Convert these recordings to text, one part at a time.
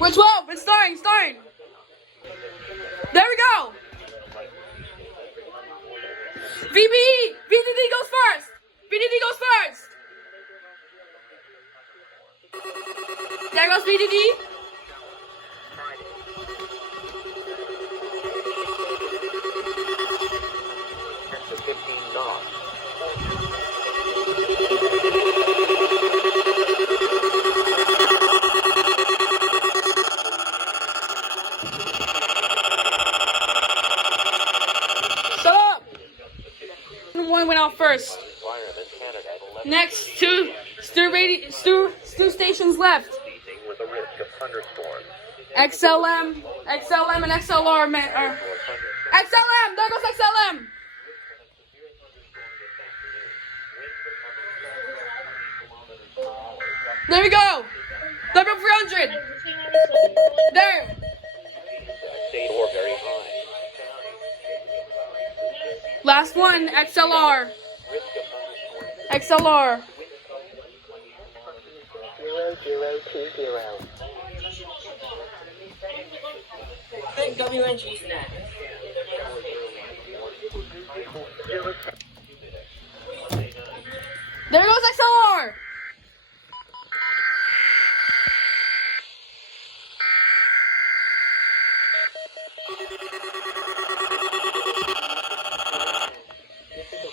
We're 12. It's starting. There we go. VDD goes first. There goes VDD. Shut up. One went out first. Next, two stations left. XLM and XLR, man. XLM, there goes XLM. There we go. W300. There. Last one, XLR. 0020. Think WNG's next. There goes XLR.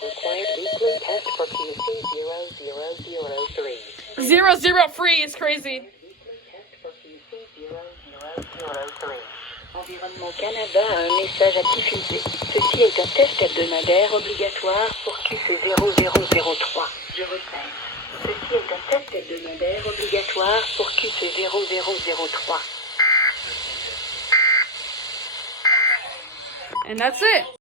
Required weekly test for QC 0003. 003 is crazy. Environnement Canada a un message à diffuser. Ceci est un test hebdomadaire obligatoire pour QC 0003. Je répète. Ceci est un test hebdomadaire obligatoire pour QC 0003. And that's it.